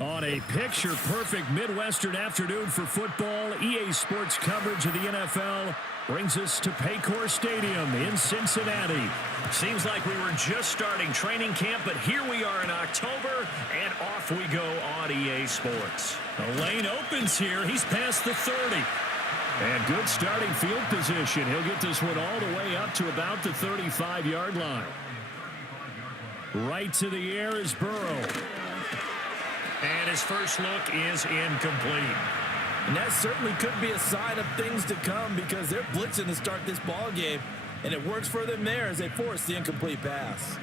On a picture-perfect Midwestern afternoon for football, EA Sports coverage of the NFL brings us to Paycor Stadium in Cincinnati. Seems like we were just starting training camp, but here we are in October, and off we go on EA Sports. The lane opens here. He's past the 30. And good starting field position. He'll get this one all the way up to about the 35-yard line. Right to the air is Burrow. And his first look is incomplete. And that certainly could be a sign of things to come because they're blitzing to start this ball game, and it works for them there as they force the incomplete pass.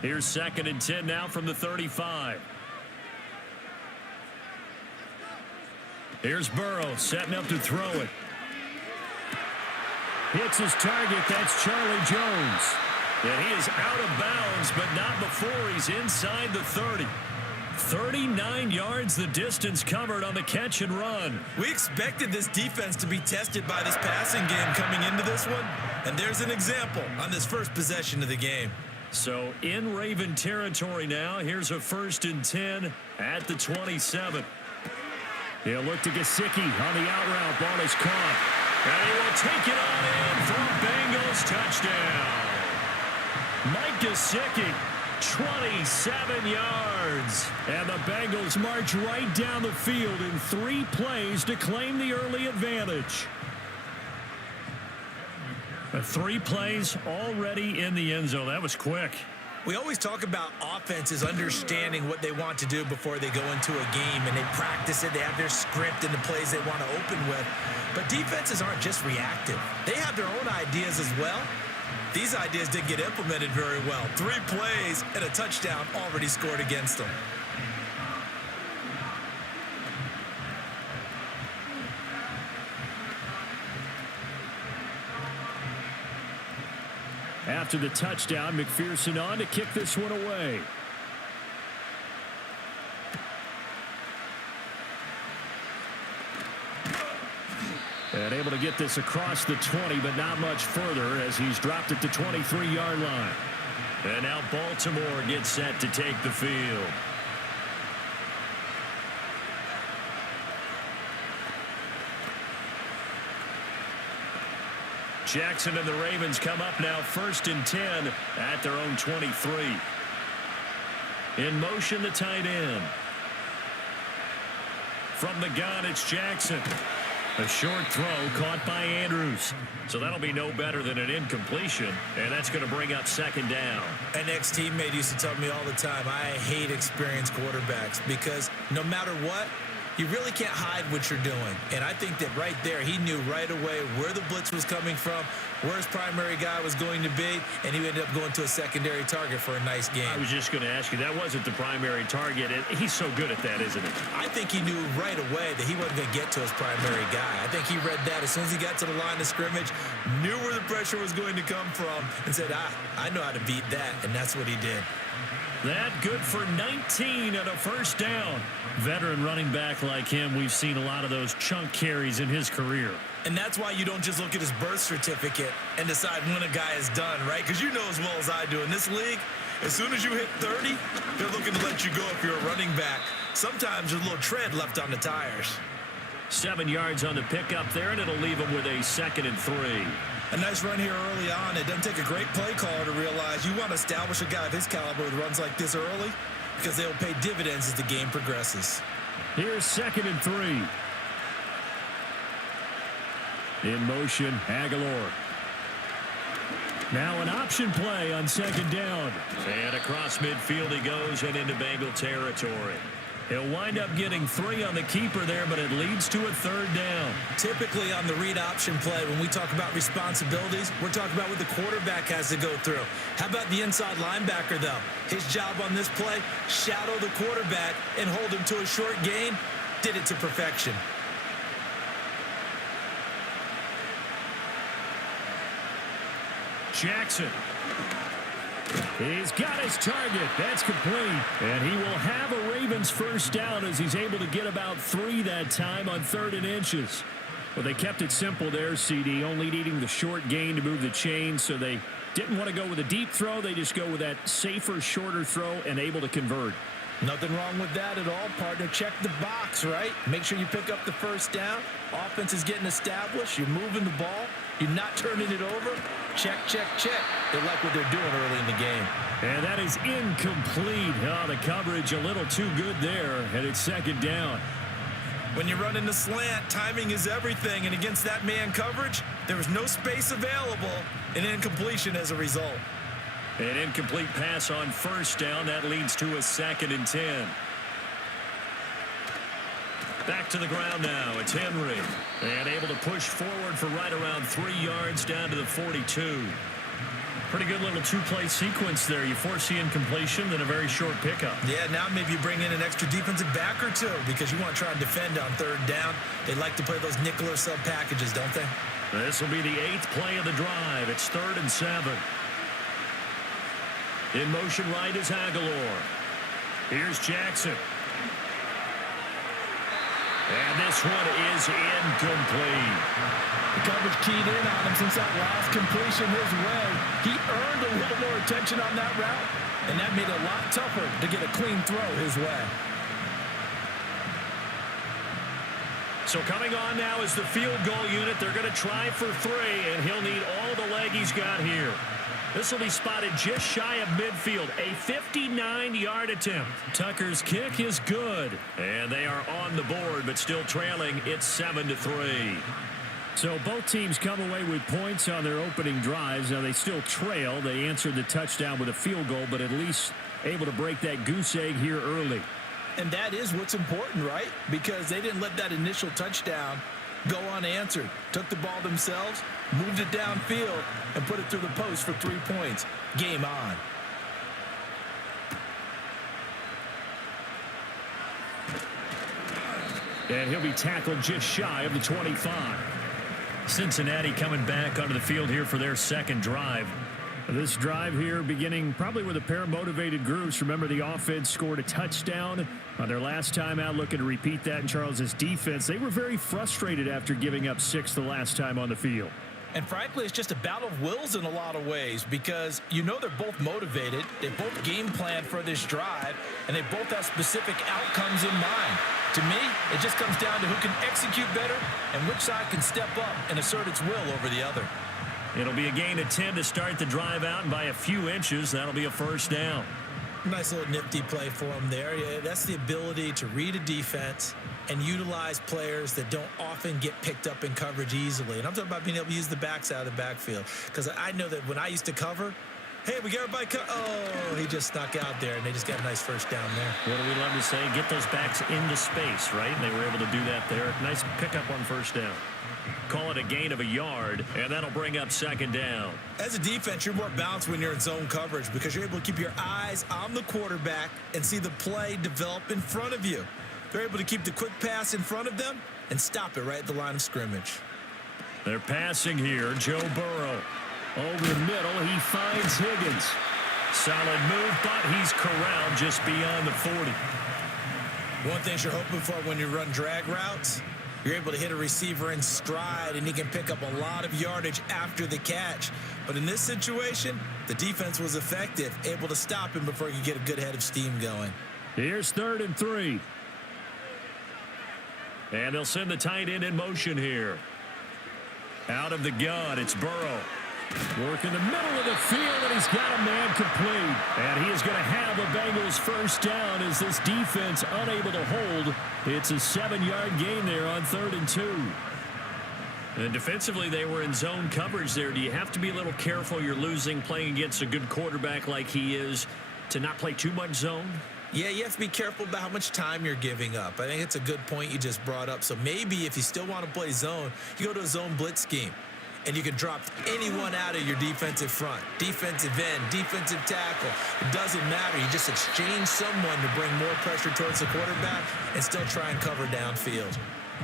Here's 2nd and 10 now from the 35. Here's Burrow setting up to throw it. Hits his target. That's Charlie Jones. And he is out of bounds, but not before he's inside the 30. 39 yards the distance covered on the catch and run. We expected this defense to be tested by this passing game coming into this one, and there's an example on this first possession of the game. So in Raven territory now, here's a 1st and 10 at the 27. He'll look to Gesicki on the out route. Ball is caught. And he will take it on in for a Bengals touchdown. Mike Gesicki, 27 yards. And the Bengals march right down the field in 3 plays to claim the early advantage. 3 plays already in the end zone. That was quick. We always talk about offenses understanding what they want to do before they go into a game, and they practice it. They have their script and the plays they want to open with. But defenses aren't just reactive. They have their own ideas as well. These ideas didn't get implemented very well. 3 plays and a touchdown already scored against them. After the touchdown, McPherson on to kick this one away. And able to get this across the 20, but not much further as he's dropped at the 23-yard line. And now Baltimore gets set to take the field. Jackson and the Ravens come up now 1st and 10 at their own 23. In motion, the tight end. From the gun, it's Jackson. A short throw caught by Andrews. So that'll be no better than an incompletion, and that's going to bring up 2nd down. An ex-teammate used to tell me all the time, I hate experienced quarterbacks because no matter what, you really can't hide what you're doing. And I think that right there, he knew right away where the blitz was coming from, where his primary guy was going to be, and he ended up going to a secondary target for a nice game. I was just going to ask you, that wasn't the primary target. He's so good at that, isn't he? I think he knew right away that he wasn't going to get to his primary guy. I think he read that as soon as he got to the line of scrimmage, knew where the pressure was going to come from, and said, I know how to beat that, and that's what he did. That good for 19 and a 1st down. Veteran running back like him, we've seen a lot of those chunk carries in his career. And that's why you don't just look at his birth certificate and decide when a guy is done, right? Because you know as well as I do, in this league, as soon as you hit 30, they're looking to let you go if you're a running back. Sometimes there's a little tread left on the tires. 7 yards on the pickup there, and it'll leave him with a 2nd and 3. A nice run here early on. It doesn't take a great play caller to realize you want to establish a guy of his caliber with runs like this early because they'll pay dividends as the game progresses. Here's 2nd and 3. In motion, Aguilar. Now an option play on 2nd down. And across midfield he goes and into Bengal territory. He'll wind up getting 3 on the keeper there, but it leads to a 3rd down. Typically on the read option play, when we talk about responsibilities, we're talking about what the quarterback has to go through. How about the inside linebacker, though? His job on this play, shadow the quarterback and hold him to a short gain. Did it to perfection. Jackson. He's got his target. That's complete. And he will have a Ravens 1st down as he's able to get about 3 that time on 3rd and inches. Well, they kept it simple there, CD, only needing the short gain to move the chain, so they didn't want to go with a deep throw. They just go with that safer, shorter throw and able to convert. Nothing wrong with that at all, partner. Check the box, right? Make sure you pick up the first down. Offense is getting established. You're moving the ball. You're not turning it over. Check, check, check. They like what they're doing early in the game. And that is incomplete. Oh, the coverage a little too good there, and it's second down. When you're running the slant, timing is everything, and against that man coverage, there was no space available, and incompletion as a result. An incomplete pass on first down. That leads to a 2nd and 10. Back to the ground now. It's Henry. And able to push forward for right around 3 yards down to the 42. Pretty good little two-play sequence there. You force the incompletion, then a very short pickup. Yeah, now maybe you bring in an extra defensive back or two because you want to try and defend on 3rd down. They like to play those nickel or sub packages, don't they? This will be the 8th play of the drive. It's 3rd and 7. In motion right is Aguilar. Here's Jackson. And this one is incomplete. The coverage keyed in on him since that last completion his way. He earned a little more attention on that route, and that made it a lot tougher to get a clean throw his way. So coming on now is the field goal unit. They're going to try for 3, and he'll need all the leg he's got here. This will be spotted just shy of midfield. A 59-yard attempt. Tucker's kick is good. And they are on the board, but still trailing. It's 7-3. So both teams come away with points on their opening drives. Now they still trail. They answered the touchdown with a field goal, but at least able to break that goose egg here early. And that is what's important, right? Because they didn't let that initial touchdown go unanswered. Took the ball themselves, moved it downfield, and put it through the post for 3 points. Game on. And he'll be tackled just shy of the 25. Cincinnati coming back onto the field here for their 2nd drive. This drive here beginning probably with a pair of motivated groups. Remember, the offense scored a touchdown on their last time out, looking to repeat that in Charles's defense. They were very frustrated after giving up 6 the last time on the field. And frankly, it's just a battle of wills in a lot of ways because you know they're both motivated. They both game planned for this drive, and they both have specific outcomes in mind. To me, it just comes down to who can execute better and which side can step up and assert its will over the other. It'll be a gain of 10 to start the drive out, and by a few inches, that'll be a 1st down. Nice little nifty play for him there. Yeah, that's the ability to read a defense and utilize players that don't often get picked up in coverage easily. And I'm talking about being able to use the backs out of the backfield. Because I know that when I used to cover, hey, we got everybody oh, he just snuck out there, and they just got a nice 1st down there. What do we love to say? Get those backs into space, right? And they were able to do that there. Nice pickup on 1st down. Call it a gain of a yard, and that'll bring up 2nd down. As a defense, you're more balanced when you're in zone coverage because you're able to keep your eyes on the quarterback and see the play develop in front of you. They're able to keep the quick pass in front of them and stop it right at the line of scrimmage. They're passing here. Joe Burrow over the middle. He finds Higgins. Solid move, but he's corralled just beyond the 40. One thing you're hoping for when you run drag routes, you're able to hit a receiver in stride, and he can pick up a lot of yardage after the catch. But in this situation, the defense was effective, able to stop him before he could get a good head of steam going. Here's 3rd and 3. And they'll send the tight end in motion here. Out of the gun, it's Burrow. Working the middle of the field, and he's got a man complete. And he is going to have a Bengals 1st down as this defense unable to hold. It's a 7-yard gain there on 3rd and 2. And defensively, they were in zone coverage there. Do you have to be a little careful? You're losing playing against a good quarterback like he is to not play too much zone? Yeah, you have to be careful about how much time you're giving up. I think it's a good point you just brought up. So maybe if you still want to play zone, you go to a zone blitz scheme. And you can drop anyone out of your defensive front, defensive end, defensive tackle. It doesn't matter. You just exchange someone to bring more pressure towards the quarterback and still try and cover downfield.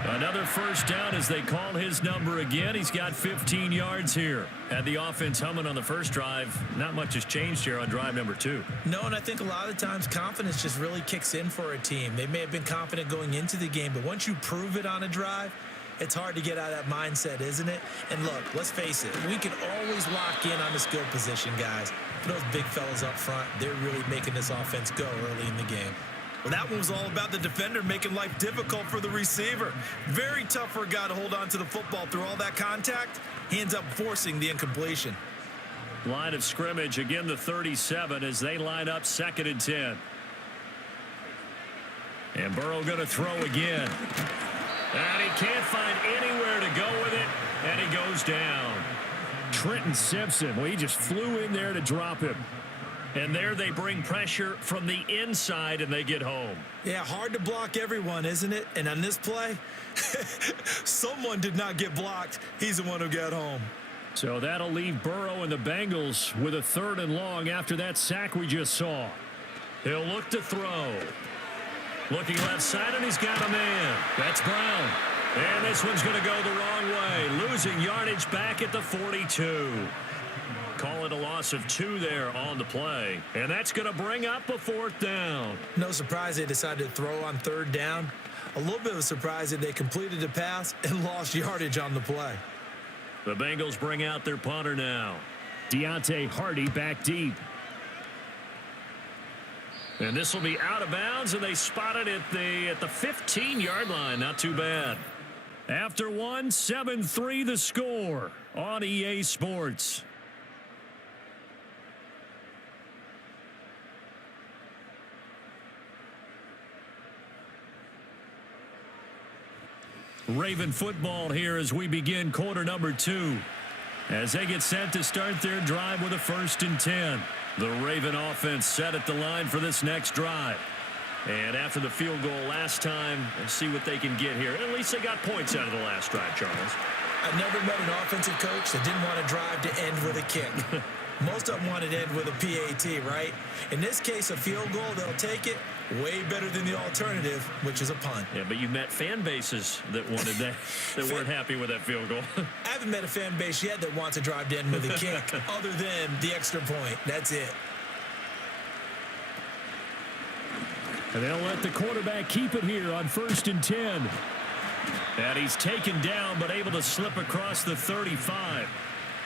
Another 1st down as they call his number again. He's got 15 yards here. Had the offense humming on the first drive. Not much has changed here on drive number 2. No, and I think a lot of times confidence just really kicks in for a team. They may have been confident going into the game, but once you prove it on a drive, It's hard to get out of that mindset, isn't it? And look, let's face it, we can always lock in on the skill position, guys. For those big fellas up front, they're really making this offense go early in the game. Well, that one was all about the defender making life difficult for the receiver. Very tough for a guy to hold on to the football through all that contact. He ends up forcing the incompletion. Line of scrimmage, again the 37 as they line up 2nd and 10. And Burrow going to throw again. And he can't find anywhere to go with it, and he goes down. Trenton Simpson, well, he just flew in there to drop him. And there they bring pressure from the inside, and they get home. Yeah, hard to block everyone, isn't it? And on this play, someone did not get blocked. He's the one who got home. So that'll leave Burrow and the Bengals with a 3rd and long after that sack we just saw. He'll look to throw. Looking left side, and he's got a man. That's Brown. And this one's going to go the wrong way. Losing yardage back at the 42. Call it a loss of 2 there on the play. And that's going to bring up a 4th down. No surprise they decided to throw on 3rd down. A little bit of a surprise that they completed the pass and lost yardage on the play. The Bengals bring out their punter now. Deontay Hardy back deep. And this will be out of bounds, and they spot it at the 15-yard line. Not too bad. After one, 7-3 the score on EA Sports. Raven football here as we begin quarter number 2. As they get set to start their drive with a 1st and 10. The Raven offense set at the line for this next drive. And after the field goal last time, let's see what they can get here. At least they got points out of the last drive, Charles. I never met an offensive coach that didn't want to drive to end with a kick. Most of them wanted to end with a PAT, right? In this case, a field goal, they'll take it. Way better than the alternative, which is a punt. Yeah, but you met fan bases that wanted that, that weren't happy with that field goal. I haven't met a fan base yet that wants to drive to end with a kick, other than the extra point. That's it. And they'll let the quarterback keep it here on 1st and 10. And he's taken down, but able to slip across the 35.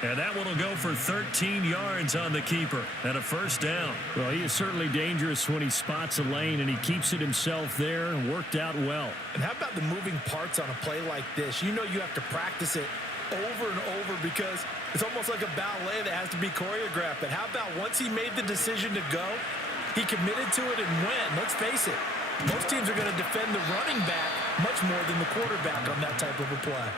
And that one will go for 13 yards on the keeper and a 1st down. Well, he is certainly dangerous when he spots a lane, and he keeps it himself there and worked out well. And how about the moving parts on a play like this? You know you have to practice it over and over because it's almost like a ballet that has to be choreographed. But how about once he made the decision to go, he committed to it and went. Let's face it, most teams are going to defend the running back much more than the quarterback on that type of a play.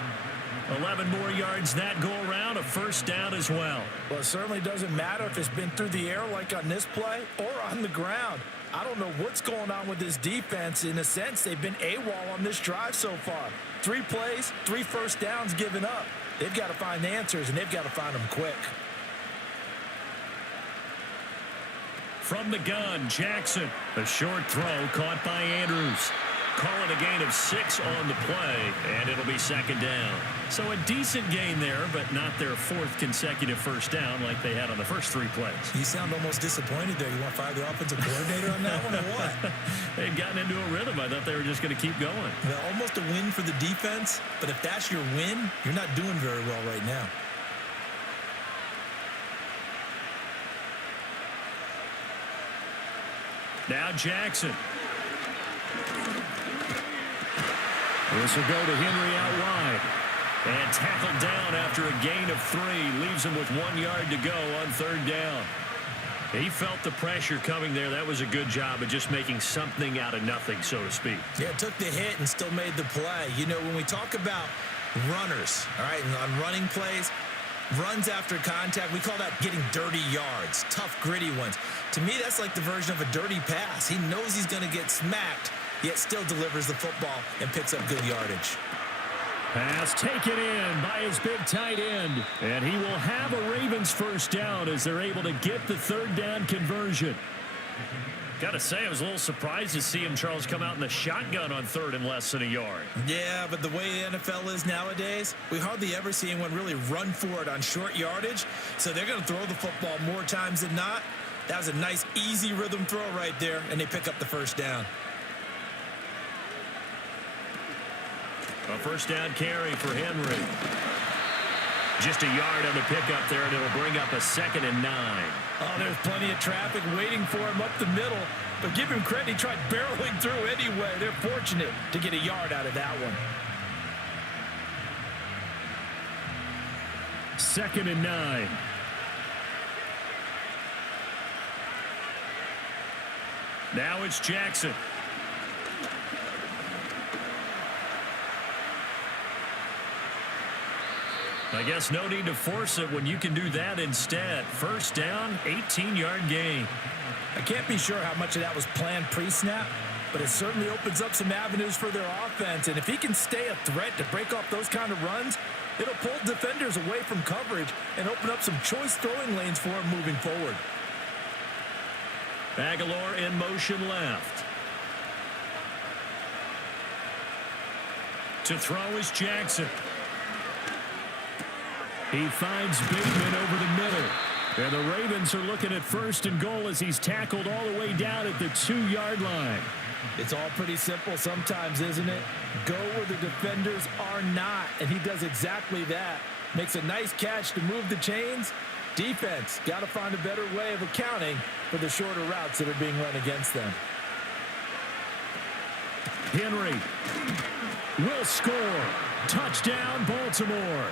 11 more yards that go around, a 1st down as well. Well, it certainly doesn't matter if it's been through the air like on this play or on the ground. I don't know what's going on with this defense. In a sense, they've been AWOL on this drive so far. 3 plays, 3 1st downs given up. They've got to find answers, and they've got to find them quick. From the gun, Jackson. A short throw caught by Andrews. Call it a gain of 6 on the play, and it'll be 2nd down. So a decent gain there, but not their 4th consecutive 1st down like they had on the first 3 plays. You sound almost disappointed there. You want to fire the offensive coordinator on that one or what? They'd gotten into a rhythm. I thought they were just going to keep going. Well, almost a win for the defense, but if that's your win, you're not doing very well right now. Now Jackson. This will go to Henry out wide. And tackled down after a gain of 3. Leaves him with 1 yard to go on 3rd down. He felt the pressure coming there. That was a good job of just making something out of nothing, so to speak. Yeah, took the hit and still made the play. You know, when we talk about runners, all right, and on running plays, runs after contact, we call that getting dirty yards, tough, gritty ones. To me, that's like the version of a dirty pass. He knows he's going to get smacked, yet still delivers the football and picks up good yardage. Pass taken in by his big tight end. And he will have a Ravens 1st down as they're able to get the 3rd down conversion. Got to say, I was a little surprised to see him, Charles, come out in the shotgun on 3rd and less than a yard. Yeah, but the way the NFL is nowadays, we hardly ever see anyone really run for it on short yardage. So they're going to throw the football more times than not. That was a nice, easy rhythm throw right there, and they pick up the 1st down. A first down carry for Henry. Just a yard on the pickup there, and it'll bring up a 2nd and 9. Oh, there's plenty of traffic waiting for him up the middle. But give him credit, he tried barreling through anyway. They're fortunate to get a yard out of that one. 2nd and 9. Now it's Jackson. I guess no need to force it when you can do that instead. First down, 18-yard gain. I can't be sure how much of that was planned pre-snap, but it certainly opens up some avenues for their offense. And if he can stay a threat to break off those kind of runs, it'll pull defenders away from coverage and open up some choice throwing lanes for him moving forward. Aguilar in motion left. To throw is Jackson. He finds Bateman over the middle. And the Ravens are looking at 1st and goal as he's tackled all the way down at the 2-yard line. It's all pretty simple sometimes, isn't it? Go where the defenders are not, and he does exactly that. Makes a nice catch to move the chains. Defense got to find a better way of accounting for the shorter routes that are being run against them. Henry will score. Touchdown, Baltimore.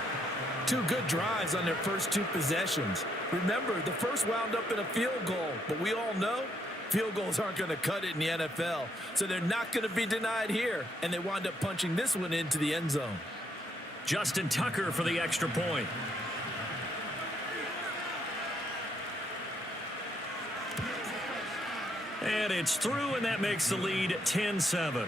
2 good drives on their first 2 possessions. Remember, the first wound up in a field goal, but we all know field goals aren't going to cut it in the NFL, so they're not going to be denied here, and they wind up punching this one into the end zone. Justin Tucker for the extra point. And it's through, and that makes the lead 10-7.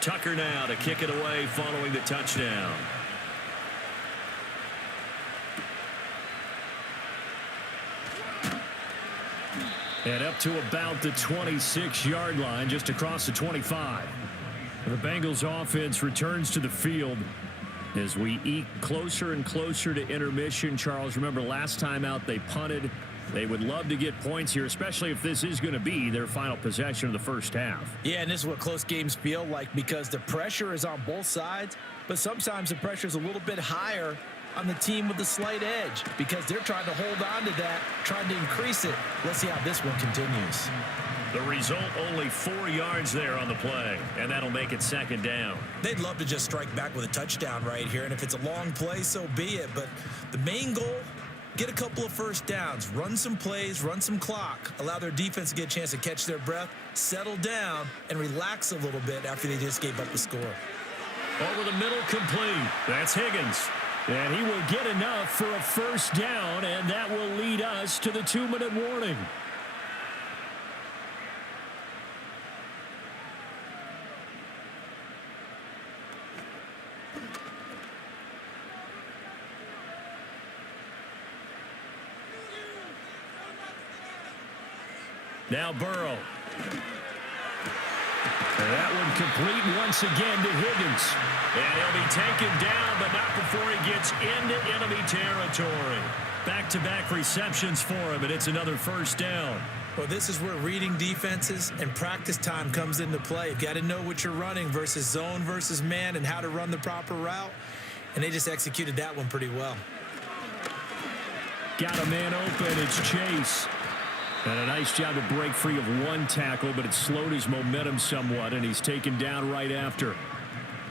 Tucker now to kick it away following the touchdown. And up to about the 26-yard line, just across the 25. The Bengals offense returns to the field as we eke closer and closer to intermission. Charles, remember last time out they punted. They would love to get points here, especially if this is going to be their final possession of the first half. Yeah, and this is what close games feel like because the pressure is on both sides, but sometimes the pressure is a little bit higher on the team with the slight edge because they're trying to hold on to that, trying to increase it. Let's see how this one continues. The result, only 4 yards there on the play, and that'll make it 2nd down. They'd love to just strike back with a touchdown right here, and if it's a long play, so be it. But the main goal, get a couple of first downs, run some plays, run some clock, allow their defense to get a chance to catch their breath, settle down, and relax a little bit after they just gave up the score. Over the middle, complete. That's Higgins. And he will get enough for a first down, and that will lead us to the 2-minute warning. Now Burrow. And that one complete once again to Higgins. And he'll be taken down, but not before he gets into enemy territory. Back-to-back receptions for him, and it's another first down. Well, this is where reading defenses and practice time comes into play. You've got to know what you're running versus zone versus man and how to run the proper route. And they just executed that one pretty well. Got a man open. It's Chase. And a nice job to break free of one tackle, but it slowed his momentum somewhat, and he's taken down right after.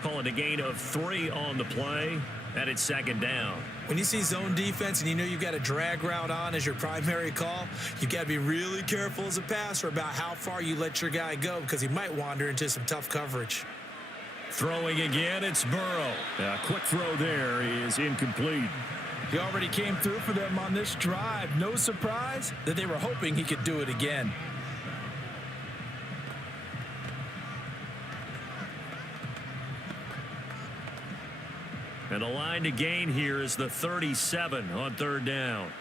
Call it a gain of 3 on the play, and it's 2nd down. When you see zone defense and you know you've got a drag route on as your primary call, you've got to be really careful as a passer about how far you let your guy go because he might wander into some tough coverage. Throwing again, it's Burrow. A quick throw there is incomplete. He already came through for them on this drive. No surprise that they were hoping he could do it again. And the line to gain here is the 37 on 3rd down.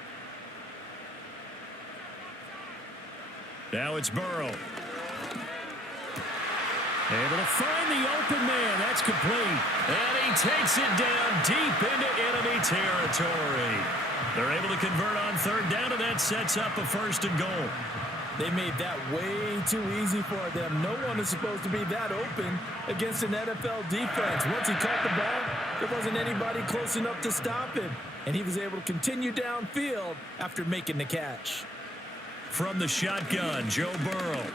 Now it's Burrow. Able to find the open man. That's complete. And he takes it down deep into enemy territory. They're able to convert on third down, and that sets up a 1st and goal. They made that way too easy for them. No one is supposed to be that open against an NFL defense. Once he caught the ball, there wasn't anybody close enough to stop him. And he was able to continue downfield after making the catch. From the shotgun, Joe Burrow.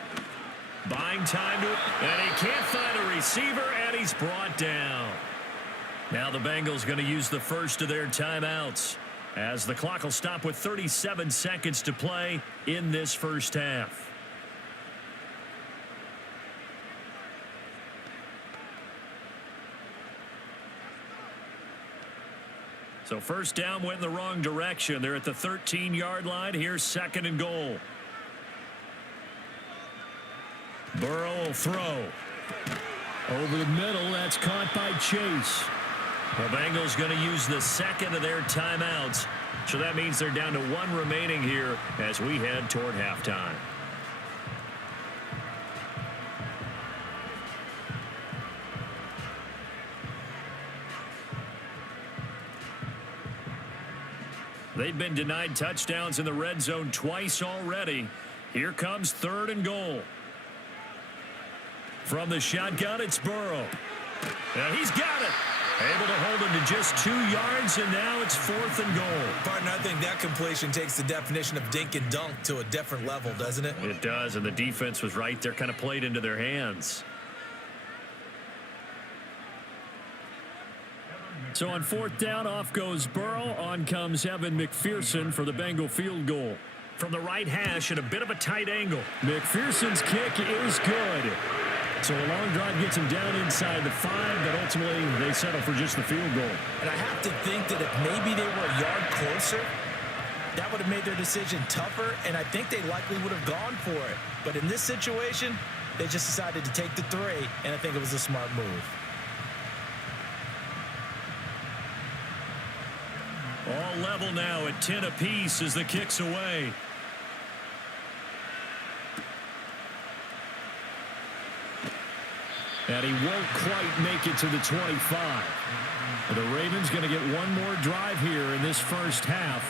Buying time to it, and he can't find a receiver, and he's brought down. Now the Bengals going to use the first of their timeouts, as the clock will stop with 37 seconds to play in this first half. So first down went in the wrong direction. They're at the 13-yard line. Here's 2nd and goal. Burrow will throw. Over the middle, that's caught by Chase. The Bengals going to use the 2nd of their timeouts. So that means they're down to 1 remaining here as we head toward halftime. They've been denied touchdowns in the red zone twice already. Here comes 3rd and goal. From the shotgun, it's Burrow. Now he's got it. Able to hold him to just 2 yards, and now it's 4th and goal. Partner, I think that completion takes the definition of dink and dunk to a different level, doesn't it? It does, and the defense was right there, kind of played into their hands. So on 4th down, off goes Burrow. On comes Evan McPherson for the Bengal field goal. From the right hash at a bit of a tight angle. McPherson's kick is good. So a long drive gets him down inside the 5, but ultimately they settle for just the field goal. And I have to think that if maybe they were a yard closer, that would have made their decision tougher, and I think they likely would have gone for it. But in this situation, they just decided to take the 3, and I think it was a smart move. All level now at 10 apiece as the kick's away. And he won't quite make it to the 25. The Ravens going to get one more drive here in this first half.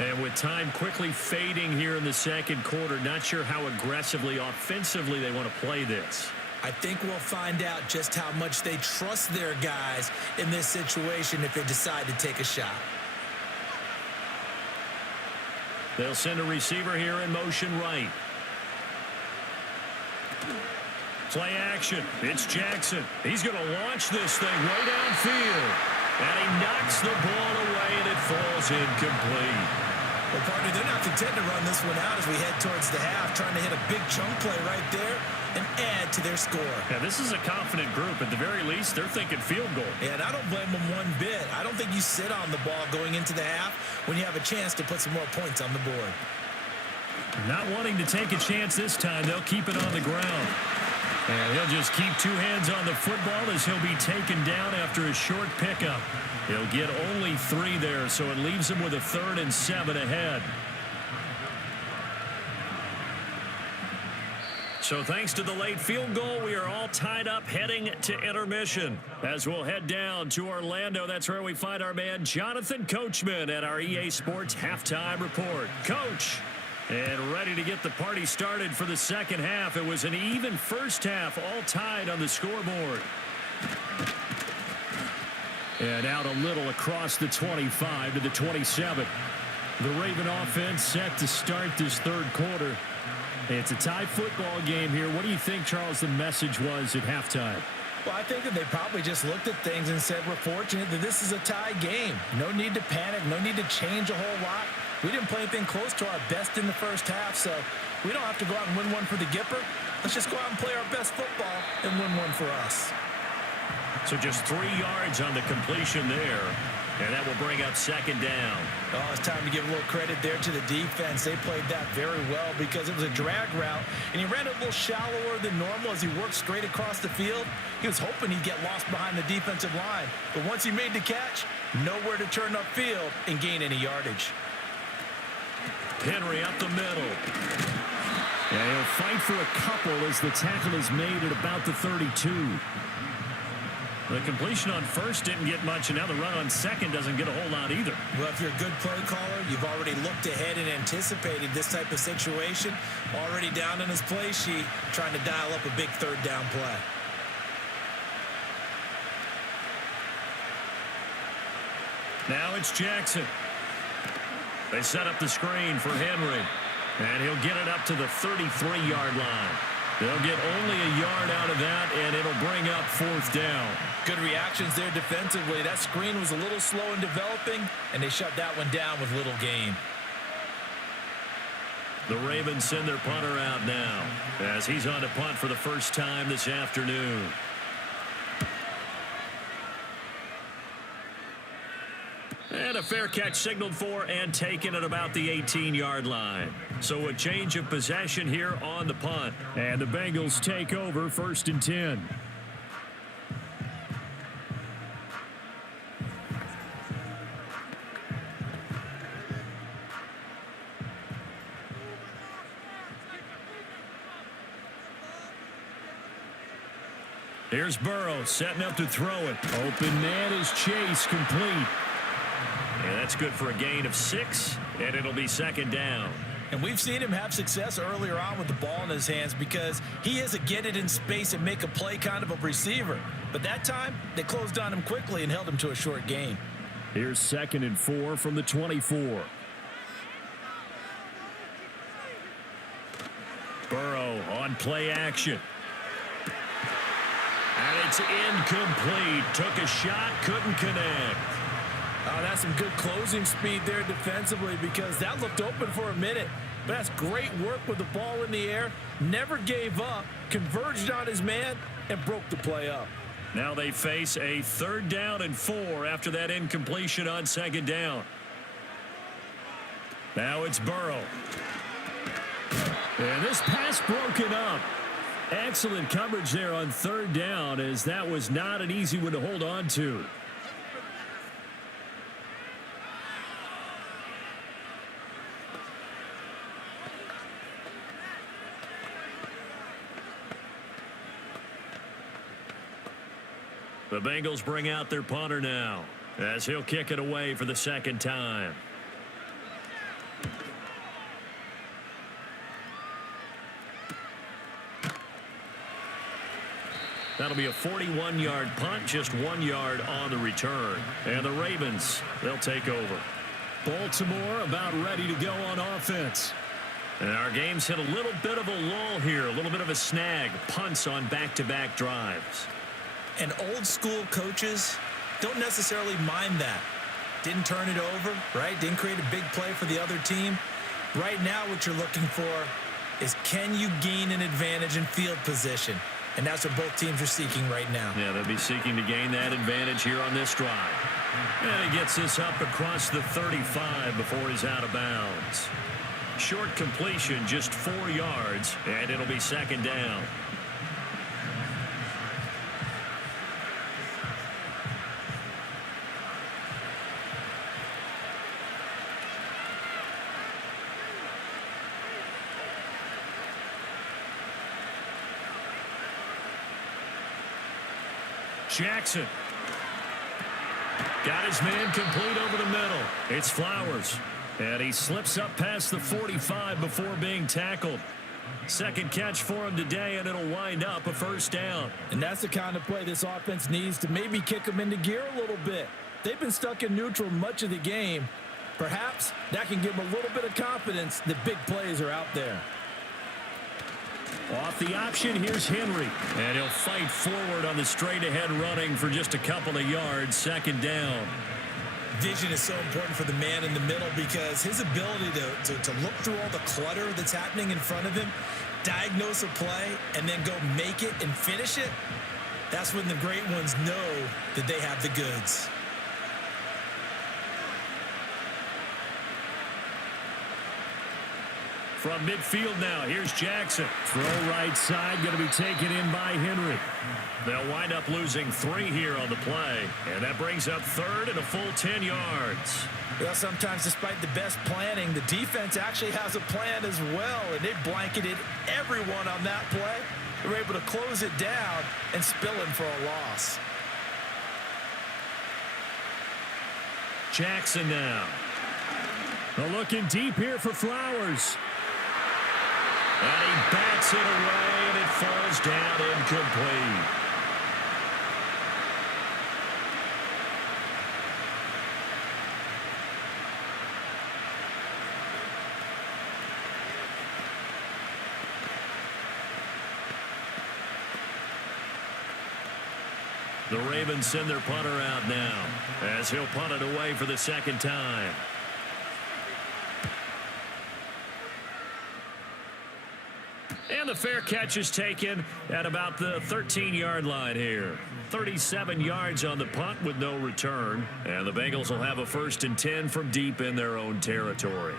And with time quickly fading here in the 2nd quarter, not sure how aggressively, offensively they want to play this. I think we'll find out just how much they trust their guys in this situation if they decide to take a shot. They'll send a receiver here in motion right. Play action. It's Jackson. He's going to launch this thing way downfield. And he knocks the ball away, and it falls incomplete. Well, partner, they're not content to run this one out as we head towards the half, trying to hit a big chunk play right there and add to their score. Yeah, this is a confident group. At the very least, they're thinking field goal. Yeah, and I don't blame them one bit. I don't think you sit on the ball going into the half when you have a chance to put some more points on the board. Not wanting to take a chance this time, they'll keep it on the ground. And he'll just keep 2 hands on the football as he'll be taken down after a short pickup. He'll get only 3 there, so it leaves him with a 3rd and 7 ahead. So thanks to the late field goal, we are all tied up heading to intermission. As we'll head down to Orlando, that's where we find our man Jonathan Coachman at our EA Sports Halftime Report. Coach, and ready to get the party started for the 2nd half. It was an even first half, all tied on the scoreboard. And out a little across the 25 to the 27. The Raven offense set to start this 3rd quarter. It's a tie football game here. What do you think, Charles, the message was at halftime? Well, I think that they probably just looked at things and said, we're fortunate that this is a tie game. No need to panic. No need to change a whole lot. We didn't play anything close to our best in the first half, so we don't have to go out and win one for the Gipper. Let's just go out and play our best football and win one for us. So just 3 yards on the completion there, and that will bring up 2nd down. Oh, it's time to give a little credit there to the defense. They played that very well because it was a drag route, and he ran it a little shallower than normal as he worked straight across the field. He was hoping he'd get lost behind the defensive line, but once he made the catch, nowhere to turn upfield and gain any yardage. Henry up the middle. And he'll fight for a couple as the tackle is made at about the 32. The completion on first didn't get much, and now the run on second doesn't get a whole lot either. Well, if you're a good play caller, you've already looked ahead and anticipated this type of situation. Already down on his play sheet, trying to dial up a big third down play. Now it's Jackson. They set up the screen for Henry. And he'll get it up to the 33-yard line. They'll get only a yard out of that, and it'll bring up fourth down. Good reactions there defensively. That screen was a little slow in developing, and they shut that one down with little gain. The Ravens send their punter out now as he's on to punt for the first time this afternoon. And a fair catch signaled for and taken at about the 18-yard line. So a change of possession here on the punt. And the Bengals take over 1st and 10. Here's Burrow setting up to throw it. Open man is Chase, complete. And that's good for a gain of 6, and it'll be second down. And we've seen him have success earlier on with the ball in his hands because he is a get it in space and make a play kind of a receiver. But that time, they closed on him quickly and held him to a short gain. Here's 2nd and 4 from the 24. Burrow on play action. And it's incomplete. Took a shot, couldn't connect. Oh, that's some good closing speed there defensively because that looked open for a minute. But that's great work with the ball in the air. Never gave up, converged on his man, and broke the play up. Now they face a 3rd down and 4 after that incompletion on 2nd down. Now it's Burrow. And this pass broken up. Excellent coverage there on 3rd down as that was not an easy one to hold on to. The Bengals bring out their punter now as he'll kick it away for the 2nd time. That'll be a 41-yard punt, just 1 yard on the return. And the Ravens, they'll take over. Baltimore about ready to go on offense. And our game's hit a little bit of a lull here, a little bit of a snag. Punts on back-to-back drives. And old school coaches don't necessarily mind that. Didn't turn it over, right? Didn't create a big play for the other team. Right now what you're looking for is can you gain an advantage in field position? And that's what both teams are seeking right now. Yeah, they'll be seeking to gain that advantage here on this drive. And he gets this up across the 35 before he's out of bounds. Short completion, just 4 yards, and it'll be 2nd down. Jackson. Got his man complete over the middle. It's Flowers. And he slips up past the 45 before being tackled. 2nd catch for him today, and it'll wind up a 1st down. And that's the kind of play this offense needs to maybe kick them into gear a little bit. They've been stuck in neutral much of the game. Perhaps that can give them a little bit of confidence that big plays are out there. Off the option, here's Henry. And he'll fight forward on the straight-ahead running for just a couple of yards. 2nd down. Vision is so important for the man in the middle because his ability to look through all the clutter that's happening in front of him, diagnose a play, and then go make it and finish it, that's when the great ones know that they have the goods. From midfield now, here's Jackson. Throw right side, going to be taken in by Henry. They'll wind up losing 3 here on the play, and that brings up third and a full 10 yards. Well, sometimes despite the best planning, the defense actually has a plan as well, and they blanketed everyone on that play. They were able to close it down and spill it for a loss. Jackson now. Looking deep here for Flowers. And he bats it away, and it falls down incomplete. The Ravens send their punter out now as he'll punt it away for the second time. And the fair catch is taken at about the 13-yard line here. 37 yards on the punt with no return. And the Bengals will have a 1st and 10 from deep in their own territory.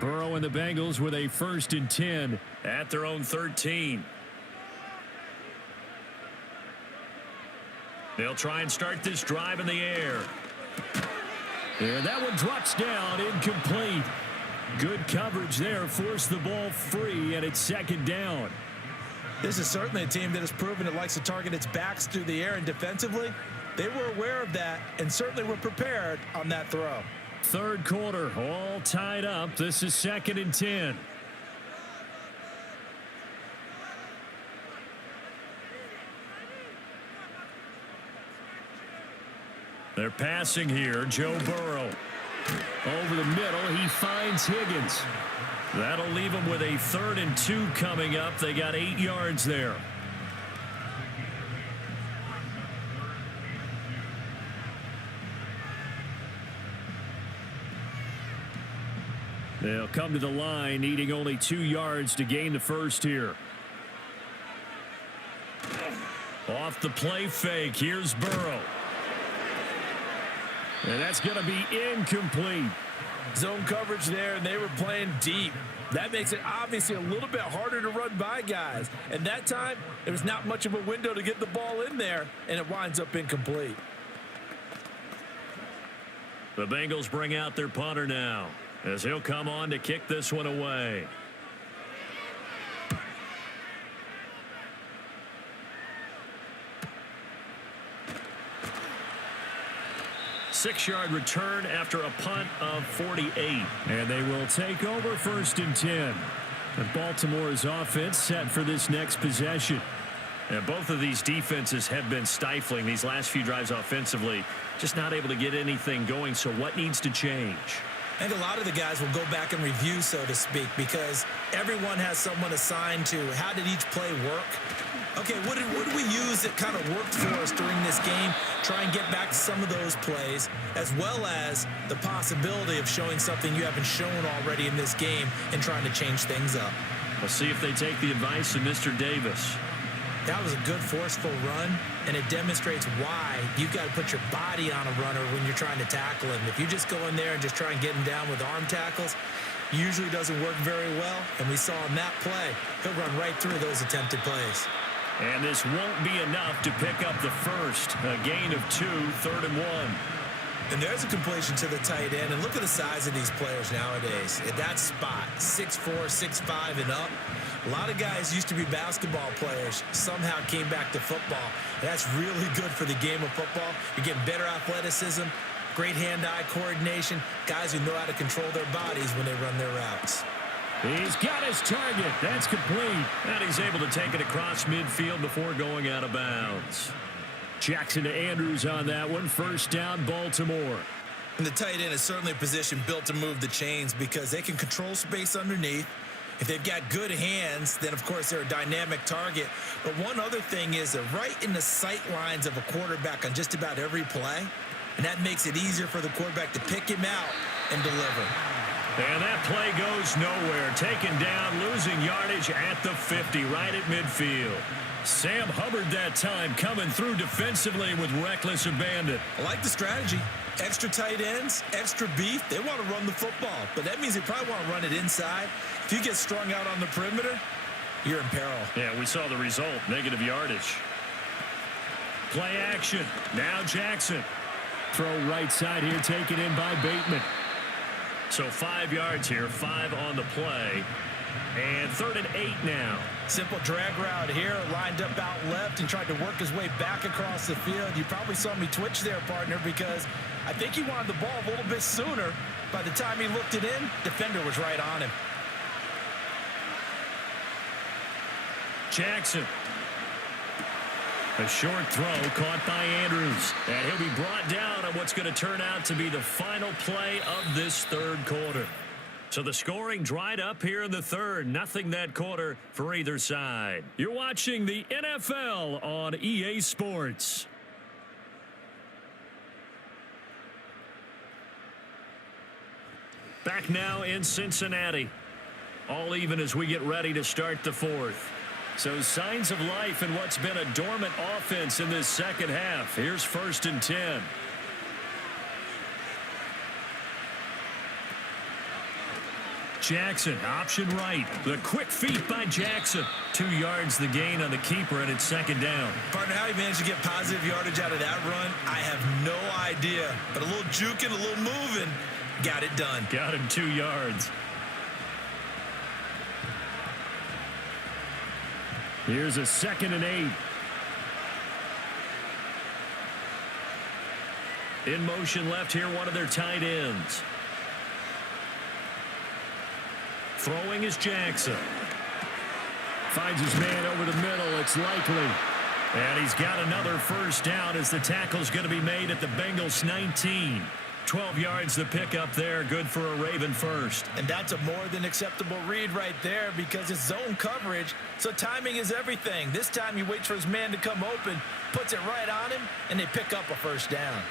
Burrow and the Bengals with a 1st and 10 at their own 13. They'll try and start this drive in the air. And that one drops down, incomplete. Good coverage there, forced the ball free, and it's 2nd down. This is certainly a team that has proven it likes to target its backs through the air, and defensively, they were aware of that and certainly were prepared on that throw. 3rd quarter, all tied up. This is 2nd and 10. They're passing here. Joe Burrow. Over the middle, he finds Higgins. That'll leave him with a 3rd and 2 coming up. They got 8 yards there. They'll come to the line, needing only 2 yards to gain the first here. Off the play fake, here's Burrow. And that's going to be incomplete. Zone coverage there, and they were playing deep. That makes it obviously a little bit harder to run by guys. And that time, there was not much of a window to get the ball in there, and it winds up incomplete. The Bengals bring out their punter now, as he'll come on to kick this one away. Six-yard return after a punt of 48. And they will take over 1st and 10. And Baltimore's offense set for this next possession. And both of these defenses have been stifling these last few drives offensively. Just not able to get anything going. So what needs to change? I think a lot of the guys will go back and review, so to speak, because everyone has someone assigned to how did each play work. Okay, what did we use that kind of worked for us during this game? Try and get back to some of those plays, as well as the possibility of showing something you haven't shown already in this game and trying to change things up. We'll see if they take the advice of Mr. Davis. That was a good forceful run, and it demonstrates why you've got to put your body on a runner when you're trying to tackle him. If you just go in there and just try and get him down with arm tackles, usually doesn't work very well, and we saw in that play, he'll run right through those attempted plays. And this won't be enough to pick up the first. A gain of 2, 3rd and 1. And there's a completion to the tight end. And look at the size of these players nowadays. At that spot, 6'4", 6'5", and up. A lot of guys used to be basketball players. Somehow came back to football. And that's really good for the game of football. You're getting better athleticism, great hand-eye coordination, guys who know how to control their bodies when they run their routes. He's got his target. That's complete. And he's able to take it across midfield before going out of bounds. Jackson to Andrews on that one. 1st down, Baltimore. And the tight end is certainly a position built to move the chains because they can control space underneath. If they've got good hands, then, of course, they're a dynamic target. But one other thing is they're right in the sight lines of a quarterback on just about every play. And that makes it easier for the quarterback to pick him out and deliver. And that play goes nowhere. Taken down, losing yardage at the 50, right at midfield. Sam Hubbard that time coming through defensively with reckless abandon. I like the strategy. Extra tight ends, extra beef. They want to run the football, but that means they probably want to run it inside. If you get strung out on the perimeter, you're in peril. Yeah, we saw the result, negative yardage. Play action. Now Jackson. Throw right side here, taken in by Bateman. So 5 yards here, 5 on the play. And 3rd and 8 now. Simple drag route here, lined up out left and tried to work his way back across the field. You probably saw me twitch there, partner, because I think he wanted the ball a little bit sooner. By the time he looked it in, defender was right on him. Jackson. A short throw caught by Andrews. And he'll be brought down on what's going to turn out to be the final play of this 3rd quarter. So the scoring dried up here in the 3rd. Nothing that quarter for either side. You're watching the NFL on EA Sports. Back now in Cincinnati. All even as we get ready to start the 4th. So signs of life in what's been a dormant offense in this second half. Here's 1st and 10. Jackson, option right. The quick feet by Jackson. 2 yards the gain on the keeper, and it's 2nd down. Partner, how he managed to get positive yardage out of that run, I have no idea. But a little juking, a little moving, got it done. Got him 2 yards. Here's a 2nd and 8. In motion left here, one of their tight ends. Throwing is Jackson. Finds his man over the middle. It's Likely. And he's got another 1st down as the tackle's going to be made at the Bengals 19. 12 yards the pickup there. Good for a Raven 1st. And that's a more than acceptable read right there because it's zone coverage, so timing is everything. This time he waits for his man to come open, puts it right on him, and they pick up a 1st down.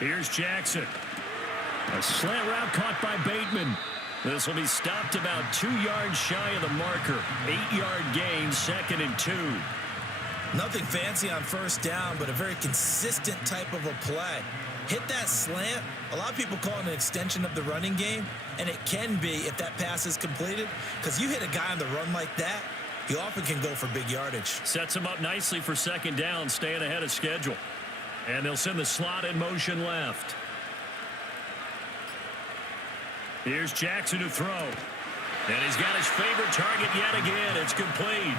Here's Jackson. A slant route caught by Bateman. This will be stopped about 2 yards shy of the marker. 8-yard gain, 2nd and 2. Nothing fancy on 1st down, but a very consistent type of a play. Hit that slant. A lot of people call it an extension of the running game, and it can be if that pass is completed, because you hit a guy on the run like that, he often can go for big yardage. Sets him up nicely for 2nd down, staying ahead of schedule. And they'll send the slot in motion left. Here's Jackson to throw. And he's got his favorite target yet again. It's complete.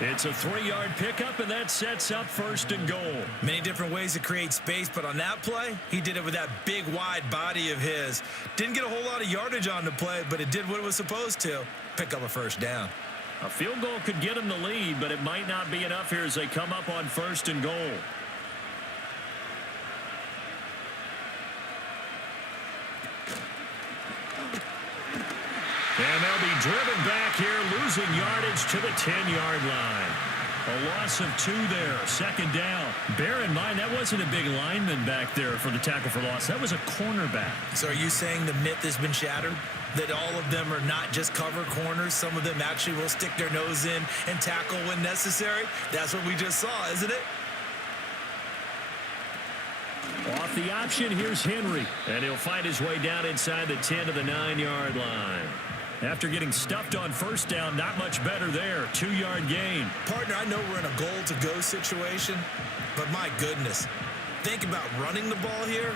It's a 3-yard pickup, and that sets up 1st and goal. Many different ways to create space, but on that play, he did it with that big, wide body of his. Didn't get a whole lot of yardage on the play, but it did what it was supposed to. Pick up a 1st down. A field goal could get him the lead, but it might not be enough here as they come up on 1st and goal. And they'll be driven back here, losing yardage to the 10-yard line. A loss of 2 there, 2nd down. Bear in mind, that wasn't a big lineman back there for the tackle for loss. That was a cornerback. So are you saying the myth has been shattered? That all of them are not just cover corners? Some of them actually will stick their nose in and tackle when necessary? That's what we just saw, isn't it? Off the option, here's Henry. And he'll find his way down inside the 10 to the 9-yard line. After getting stuffed on 1st down, not much better there. 2-yard gain. Partner, I know we're in a goal-to-go situation, but my goodness, think about running the ball here.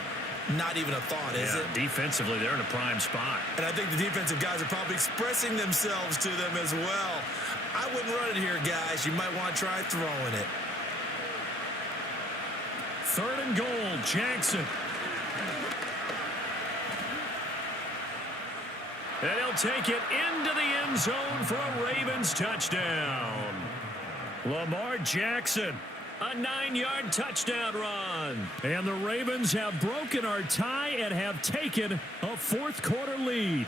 Not even a thought, is it? Defensively, they're in a prime spot. And I think the defensive guys are probably expressing themselves to them as well. I wouldn't run it here, guys. You might want to try throwing it. 3rd and goal, Jackson. And he'll take it into the end zone for a Ravens touchdown. Lamar Jackson, a 9-yard touchdown run. And the Ravens have broken our tie and have taken a 4th quarter lead.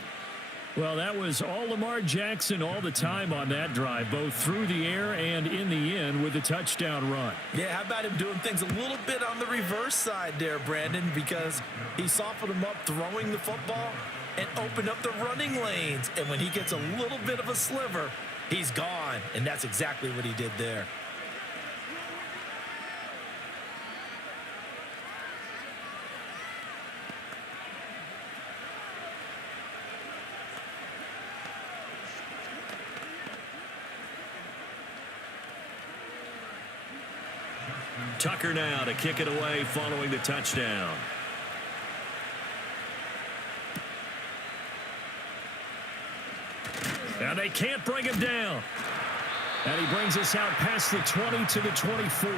Well, that was all Lamar Jackson all the time on that drive, both through the air and in the end with a touchdown run. Yeah, how about him doing things a little bit on the reverse side there, Brandon, because he softened him up throwing the football, and open up the running lanes. And when he gets a little bit of a sliver, he's gone. And that's exactly what he did there. Tucker now to kick it away following the touchdown. Now they can't bring him down. And he brings us out past the 20 to the 24.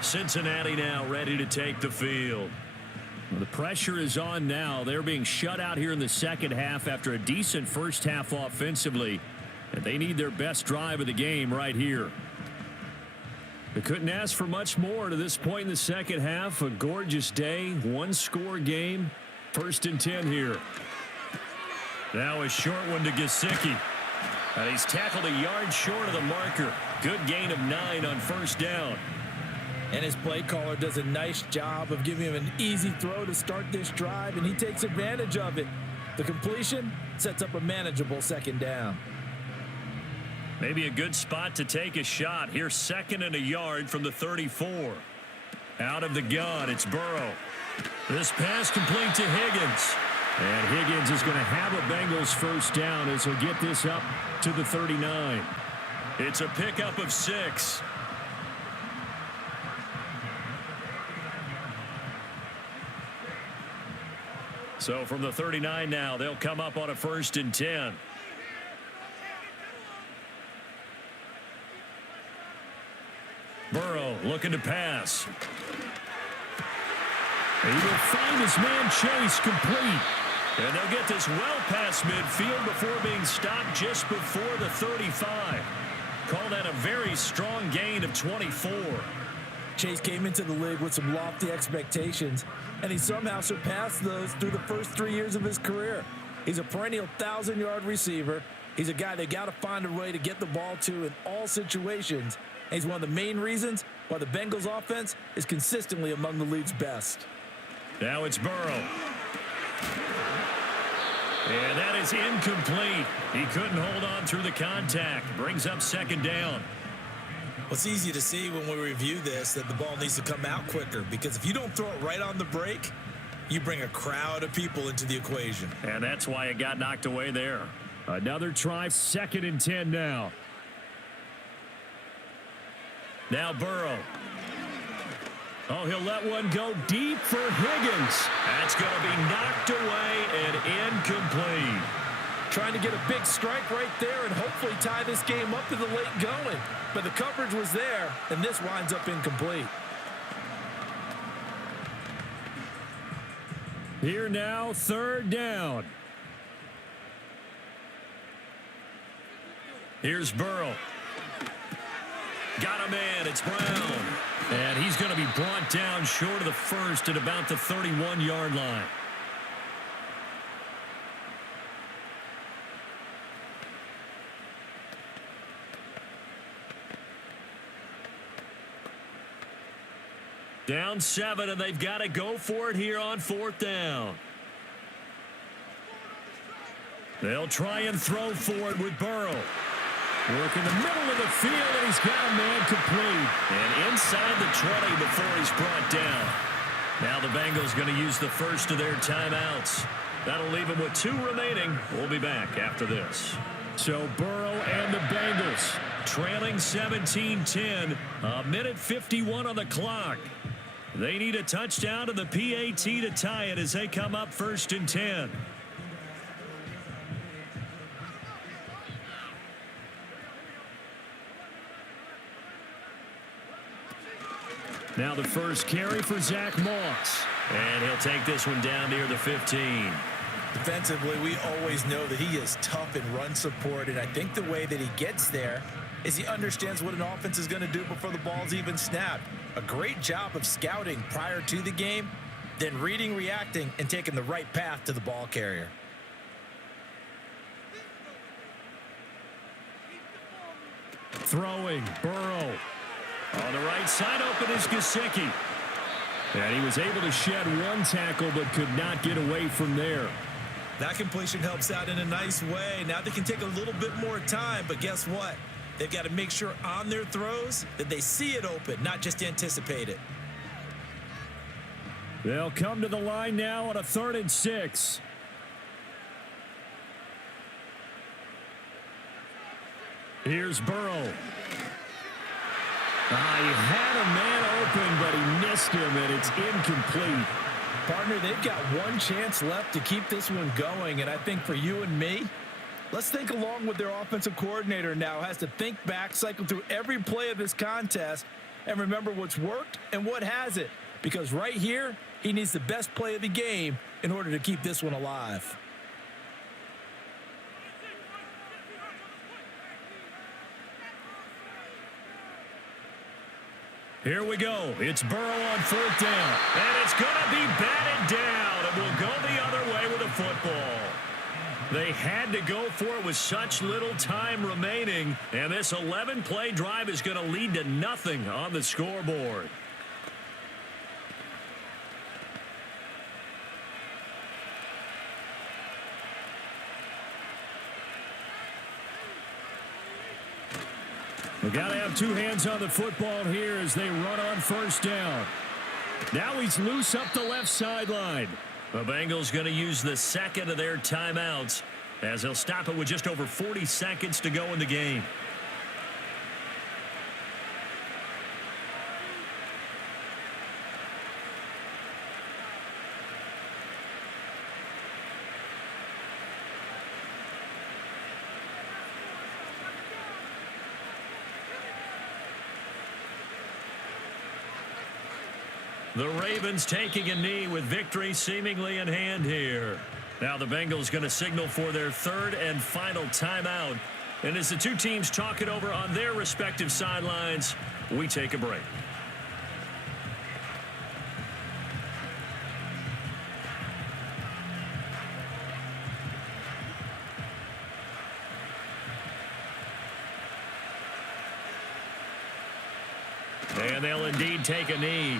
Cincinnati now ready to take the field. Well, the pressure is on now. They're being shut out here in the second half after a decent first half offensively. And they need their best drive of the game right here. They couldn't ask for much more to this point in the second half. A gorgeous day, one-score game. 1st and 10 here. Now a short one to Gesicki. And he's tackled a yard short of the marker. Good gain of 9 on 1st down. And his play caller does a nice job of giving him an easy throw to start this drive, and he takes advantage of it. The completion sets up a manageable 2nd down. Maybe a good spot to take a shot. Here's 2nd and a yard from the 34. Out of the gun, it's Burrow. This pass complete to Higgins. And Higgins is going to have a Bengals 1st down as he'll get this up to the 39. It's a pickup of 6. So from the 39 now, they'll come up on a 1st and 10. Burrow looking to pass. He will find his man Chase complete. And they'll get this well past midfield before being stopped just before the 35. Call that a very strong gain of 24. Chase came into the league with some lofty expectations, and he somehow surpassed those through the first 3 years of his career. He's a perennial 1,000-yard receiver. He's a guy they got to find a way to get the ball to in all situations. And he's one of the main reasons why the Bengals offense is consistently among the league's best. Now it's Burrow. And that is incomplete. He couldn't hold on through the contact. Brings up 2nd down. Well, it's easy to see when we review this that the ball needs to come out quicker, because if you don't throw it right on the break, you bring a crowd of people into the equation. And that's why it got knocked away there. Another try, 2nd and 10 now. Now Burrow. Oh, he'll let one go deep for Higgins. That's going to be knocked away and incomplete. Trying to get a big strike right there and hopefully tie this game up in the late going. But the coverage was there, and this winds up incomplete. Here now, 3rd down. Here's Burrow. Got a man, it's Brown. And he's going to be brought down short of the 1st at about the 31-yard line. Down 7, and they've got to go for it here on 4th down. They'll try and throw for it with Burrow. Work in the middle of the field, and he's got a man complete. And inside the 20 before he's brought down. Now the Bengals going to use the first of their timeouts. That'll leave them with 2 remaining. We'll be back after this. So Burrow and the Bengals trailing 17-10. A minute 51 on the clock. They need a touchdown and the PAT to tie it as they come up 1st and 10. Now the first carry for Zach Moss. And he'll take this one down near the 15. Defensively, we always know that he is tough in run support, and I think the way that he gets there is he understands what an offense is going to do before the ball's even snapped. A great job of scouting prior to the game, then reading, reacting, and taking the right path to the ball carrier. Throwing, Burrow. On the right side, open is Gesicki. And he was able to shed 1 tackle, but could not get away from there. That completion helps out in a nice way. Now they can take a little bit more time, but guess what? They've got to make sure on their throws that they see it open, not just anticipate it. They'll come to the line now on a 3rd and 6. Here's Burrow. He had a man open, but he missed him, and it's incomplete. Partner, they've got one chance left to keep this one going, and I think for you and me, let's think along with their offensive coordinator now. Has to think back, cycle through every play of this contest, and remember what's worked and what hasn't. Because right here, he needs the best play of the game in order to keep this one alive. Here we go. It's Burrow on 4th down. And it's going to be batted down. It will go the other way with the football. They had to go for it with such little time remaining. And this 11-play drive is going to lead to nothing on the scoreboard. We got to have 2 hands on the football here as they run on 1st down. Now he's loose up the left sideline. The Bengals going to use the second of their timeouts as they'll stop it with just over 40 seconds to go in the game. The Ravens taking a knee with victory seemingly in hand here. Now the Bengals going to signal for their 3rd and final timeout. And as the two teams talk it over on their respective sidelines, we take a break. And they'll indeed take a knee.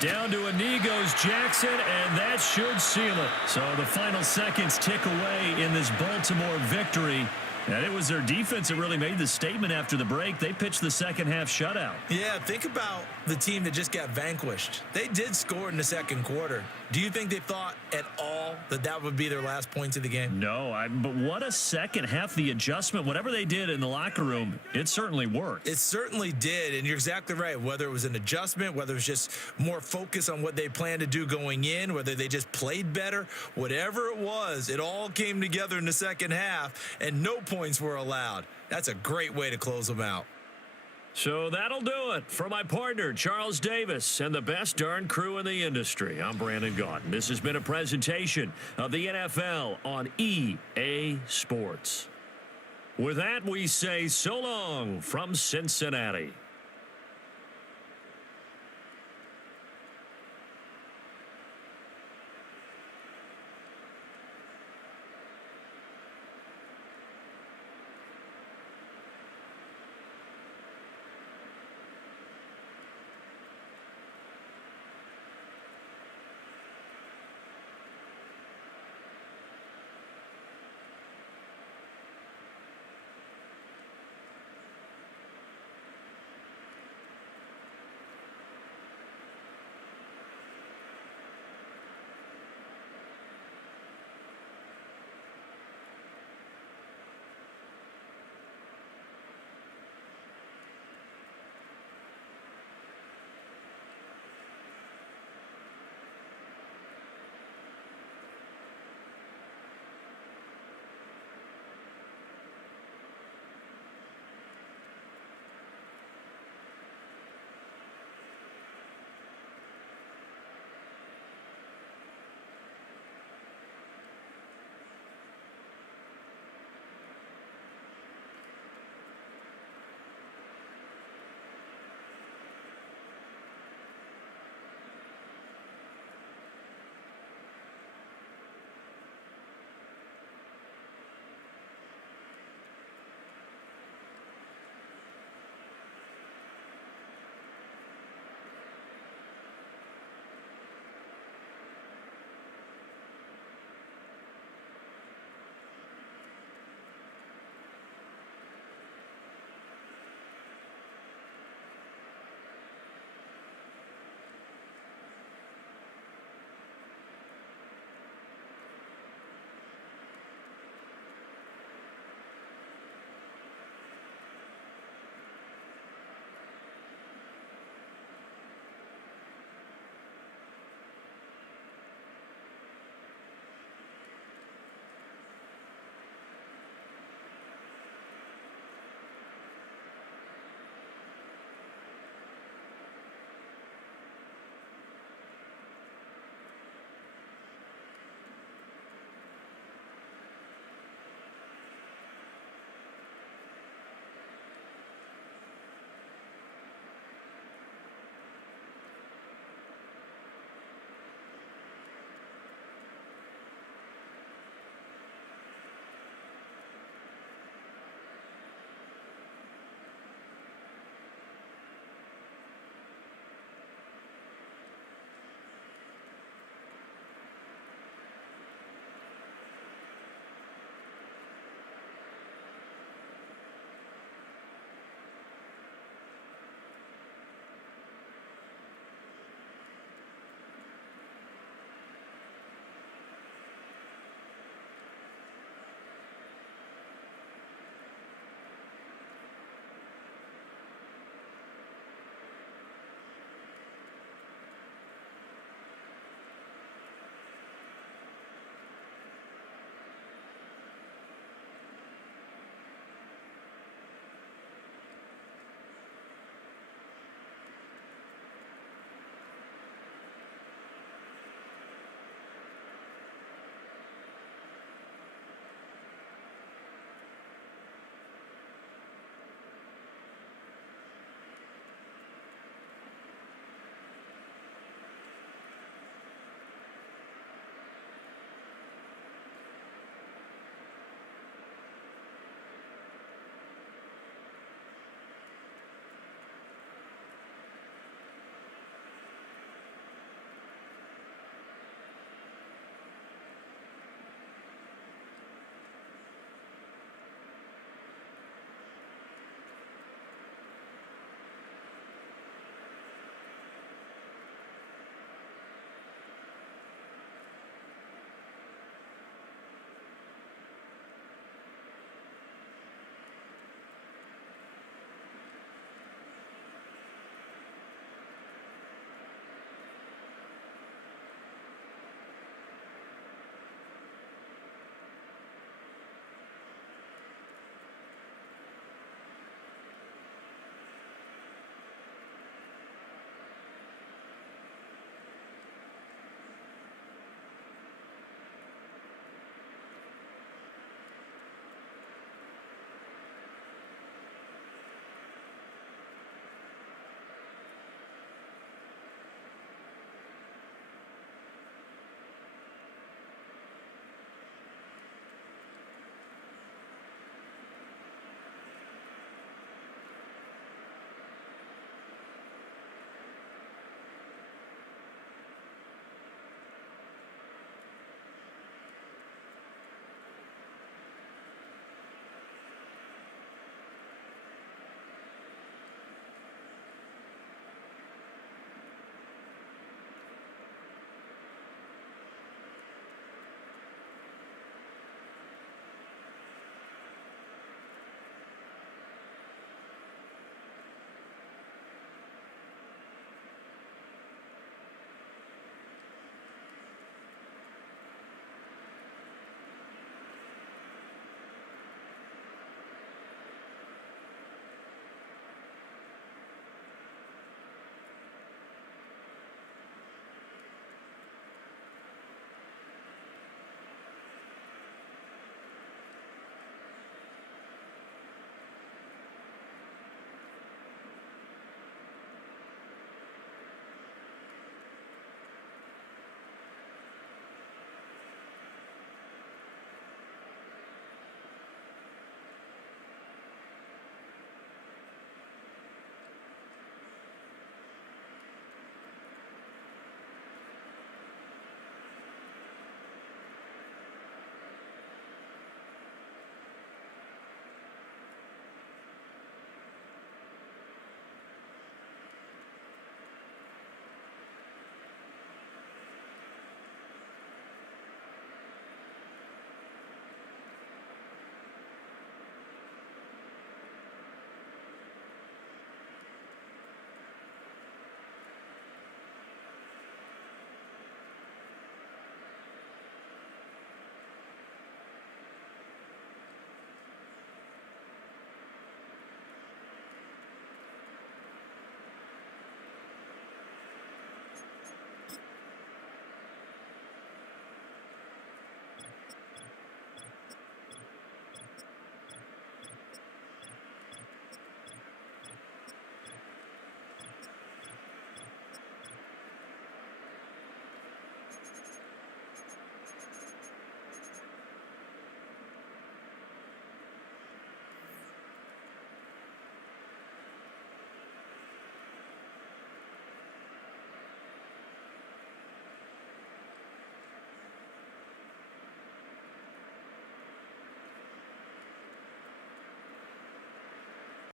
Down to a knee goes Jackson, and that should seal it. So the final seconds tick away in this Baltimore victory. And it was their defense that really made the statement after the break. They pitched the second half shutout. Yeah, think about the team that just got vanquished. They did score in the second quarter. Do you think they thought at all that that would be their last points of the game? No, but what a second half. The adjustment, whatever they did in the locker room, it certainly worked. It certainly did, and you're exactly right. Whether it was an adjustment, whether it was just more focus on what they planned to do going in, whether they just played better, whatever it was, it all came together in the second half, and no points were allowed. That's a great way to close them out. So that'll do it for my partner, Charles Davis, and the best darn crew in the industry. I'm Brandon Gaudin. This has been a presentation of the NFL on EA Sports. With that, we say so long from Cincinnati.